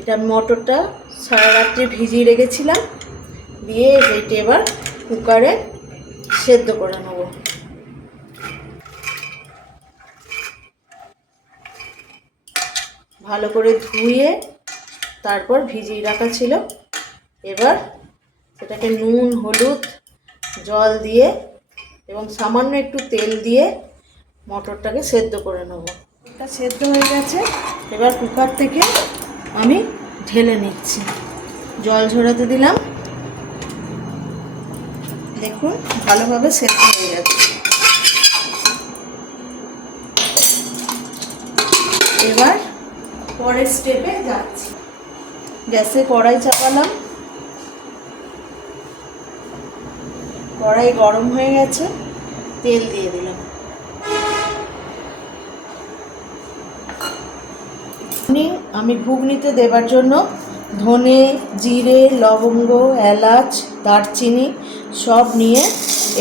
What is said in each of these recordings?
এটা মটরটা সারা রাত্রে ভিজিয়ে রেখেছিলাম, দিয়ে এইটা এবার কুকারে সেদ্ধ করে নেব। ভালো করে ধুয়ে তারপর ভিজিয়ে রাখা ছিল। এবার সেটাকে নুন, হলুদ, জল দিয়ে এবং সামান্য একটু তেল দিয়ে মটরটাকে সেদ্ধ করে নেব। এটা সেদ্ধ হয়ে গেছে, এবার কুকার থেকে আমি ঢেলে নিচ্ছি। জল ঝরাতে দিলাম, দেখুন ভালোভাবে সেদ্ধ হয়ে গেছে। এবার পরের স্টেপে যাচ্ছি। গ্যাসে কড়াই চাপালাম, কড়াই গরম হয়ে গেছে, তেল দিয়ে দিলাম। আমি ঘুগনিতে দেবার জন্য ধনে, জিরে, লবঙ্গ, এলাচ, দারচিনি সব নিয়ে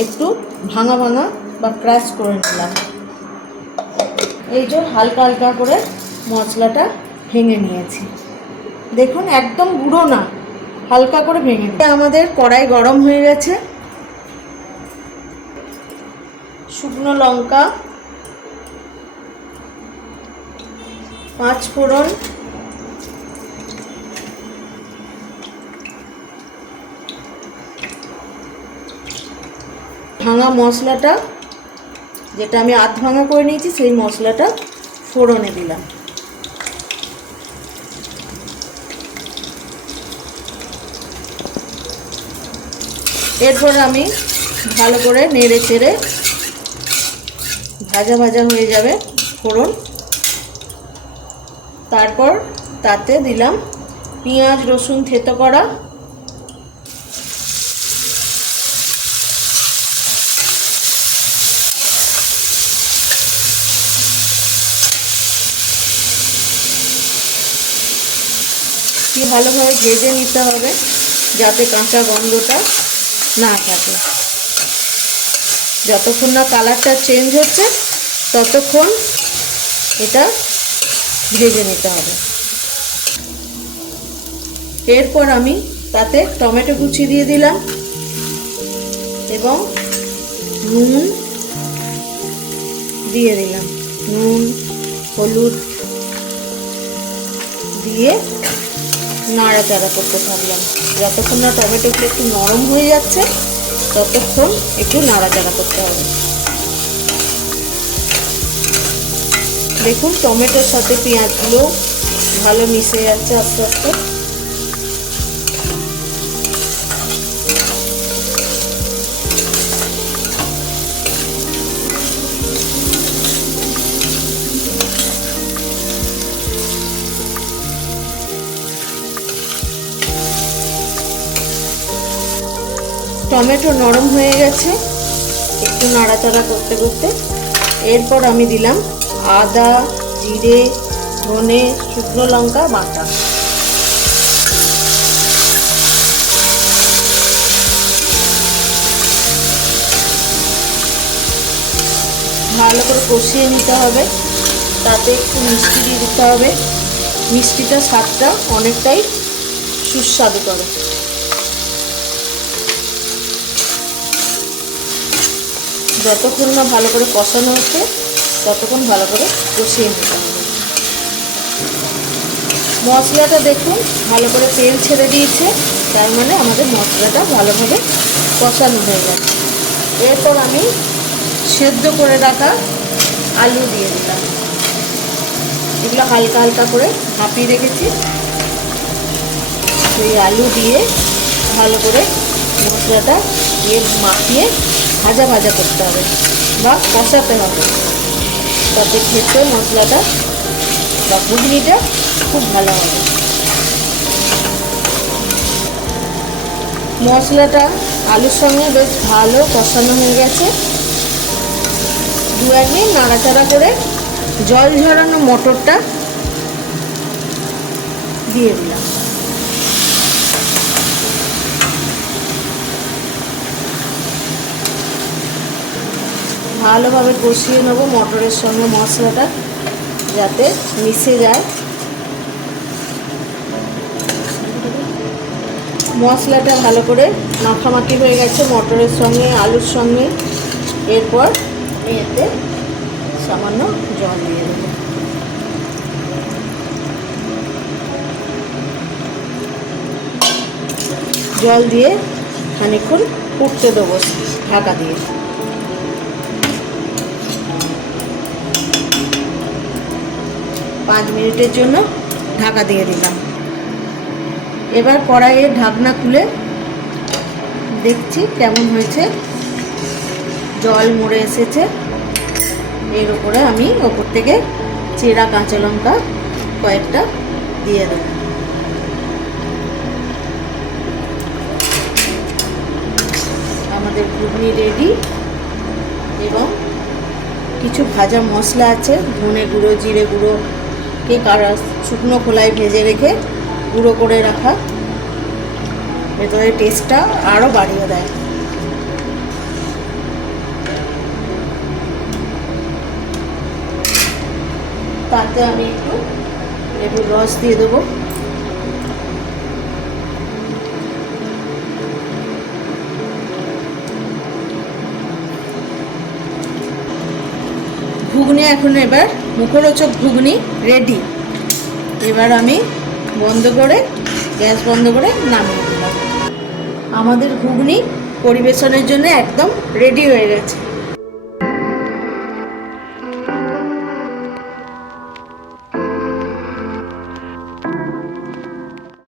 একটু ভাঙা ভাঙা বা ক্রাশ করে নিলাম। এই যে হালকা হালকা করে মশলাটা ভেঙে নিয়েছি। দেখুন একদম গুঁড়ো না, হালকা করে ভেঙে নিই। আমাদের কড়াই গরম হয়ে গেছে। শুকনো লঙ্কা, 5 ফোড়ন, ভাঙা মশলাটা যেটা আমি আধ ভাঙা করে নিয়েছি সেই মশলাটা ফোড়নে দিলাম। এরপর আমি ভালো করে নেড়ে চেড়ে ভাজা ভাজা হয়ে যাবে ফোড়ন, তারপর তাতে দিলাম পেঁয়াজ রসুন থেতো করা, ভালোভাবে ভেজে নিতে হবে যাতে কাঁচা গন্ধটা না থাকে। যতক্ষণ না কালারটা চেঞ্জ হচ্ছে ততক্ষণ এটা ভেজে নিতে হবে। এরপর আমি তাতে টমেটো কুচি দিয়ে দিলাম এবং নুন দিয়ে দিলাম, নুন হলুদ দিয়ে নাড়াচাড়া করতে থাকলাম। যতক্ষণ না টমেটোগুলো একটু নরম হয়ে যাচ্ছে ততক্ষণ একটু নাড়াচাড়া করতে হবে। দেখুন টমেটোর সাথে পেঁয়াজগুলো ভালো মিশে যাচ্ছে আস্তে আস্তে। টমেটো নরম হয়ে গেছে একটু নাড়াচাড়া করতে করতে। এরপর আমি দিলাম আদা, জিরে, ধনে, শুকনো লঙ্কা বাটা। ভালো করে কষিয়ে নিতে হবে, তাতে একটু মিষ্টি দিয়ে দিতে হবে। মিষ্টিটা স্বাদটা অনেকটাই সুস্বাদু করে। যতক্ষণ না ভালো করে কষানো হচ্ছে ততক্ষণ ভালো করে কষিয়ে নিতে হবে। মশলাটা দেখুন ভালো করে তেল ছেড়ে দিয়েছে, তার মানে আমাদের মশলাটা ভালোভাবে কষানো হয়ে গেছে। এরপর আমি সেদ্ধ করে রাখা আলু দিয়ে দিলাম। এগুলো হালকা হালকা করে ভাপিয়ে রেখেছি, সেই আলু দিয়ে ভালো করে মশলাটা দিয়ে মাখিয়ে ভাজা ভাজা করতে হবে বা কষাতে হবে, তাতে খেতে মশলাটা বা ঘুগনিটা খুব ভালো হবে। মশলাটা আলুর সঙ্গে বেশ ভালো কষানো হয়ে গেছে। 2-1 মিনিট নাড়াচাড়া করে জল ঝরানো মটরটা দিয়ে দিলাম। ভালোভাবে কষিয়ে নেব মটরের সঙ্গে মশলাটা যাতে মিশে যায়। মশলাটা ভালো করে মাখামাখি হয়ে গেছে মটরের সঙ্গে, আলুর সঙ্গে। এরপর আমি এতে সামান্য জল দিয়ে দেবো। জল দিয়ে খানিকক্ষণ ফুটতে দেবো ঢাকা দিয়ে। 5 মিনিটের জন্য ঢাকা দিয়ে দিলাম। এবার কড়াইয়ের ঢাকনা খুলে দেখছি কেমন হয়েছে। জল মরে এসেছে। এর উপরে আমি ওপর থেকে চেরা কাঁচা লঙ্কা কয়েকটা দিয়ে দেব। আমাদের ঘুগনি রেডি। এবং কিছু ভাজা মশলা আছে, ধনে গুঁড়ো, জিরে গুঁড়ো, কে কারা শুকনো খোলায় ভেজে রেখে গুঁড়ো করে রাখা, ভেতরে টেস্টটা আরও বাড়িয়ে দেয়। তাতে আমি একটু লেবুর রস দিয়ে দেবো। ঘুগনি এখন এবার মুখরোচক ঘুগনি রেডি। এবার আমি গ্যাস বন্ধ করে নামিয়ে দিলাম। আমাদের ঘুগনি পরিবেশনের জন্য একদম রেডি হয়ে গেছে।